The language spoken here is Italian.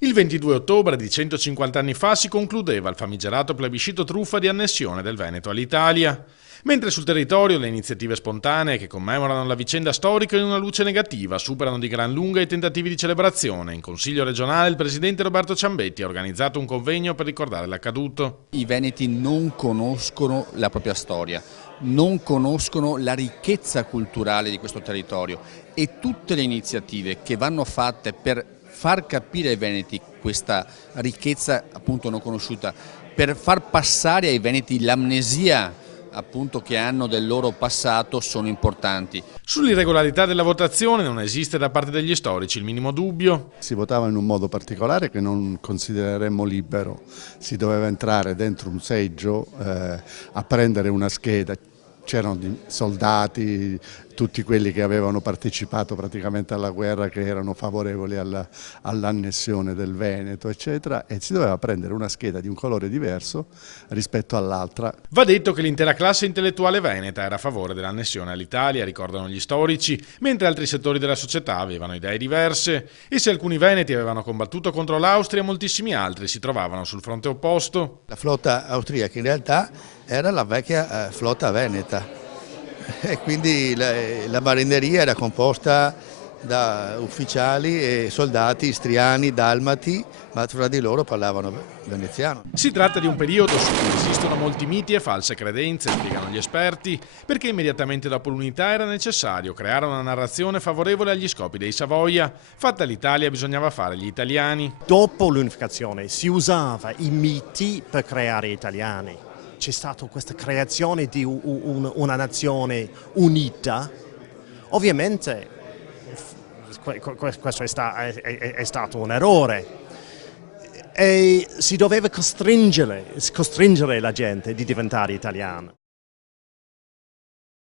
Il 22 ottobre di 150 anni fa si concludeva il famigerato plebiscito truffa di annessione del Veneto all'Italia. Mentre sul territorio le iniziative spontanee che commemorano la vicenda storica in una luce negativa superano di gran lunga i tentativi di celebrazione, in Consiglio regionale il presidente Roberto Ciambetti ha organizzato un convegno per ricordare l'accaduto. I veneti non conoscono la propria storia, non conoscono la ricchezza culturale di questo territorio e tutte le iniziative che vanno fatte per far capire ai veneti questa ricchezza appunto non conosciuta, per far passare ai veneti l'amnesia appunto che hanno del loro passato sono importanti. Sull'irregolarità della votazione non esiste da parte degli storici il minimo dubbio. Si votava in un modo particolare che non considereremmo libero, si doveva entrare dentro un seggio a prendere una scheda. C'erano soldati, tutti quelli che avevano partecipato praticamente alla guerra, che erano favorevoli all'annessione del Veneto, eccetera, e si doveva prendere una scheda di un colore diverso rispetto all'altra. Va detto che l'intera classe intellettuale veneta era a favore dell'annessione all'Italia, ricordano gli storici, mentre altri settori della società avevano idee diverse. E se alcuni veneti avevano combattuto contro l'Austria, moltissimi altri si trovavano sul fronte opposto. La flotta austriaca in realtà era la vecchia flotta veneta e quindi la marineria era composta da ufficiali e soldati istriani, dalmati, ma tra di loro parlavano veneziano. Si tratta di un periodo su cui esistono molti miti e false credenze, spiegano gli esperti, perché immediatamente dopo l'unità era necessario creare una narrazione favorevole agli scopi dei Savoia. Fatta l'Italia bisognava fare gli italiani. Dopo l'unificazione si usava i miti per creare italiani. C'è stata questa creazione di una nazione unita. Ovviamente questo è stato un errore e si doveva costringere la gente di diventare italiana.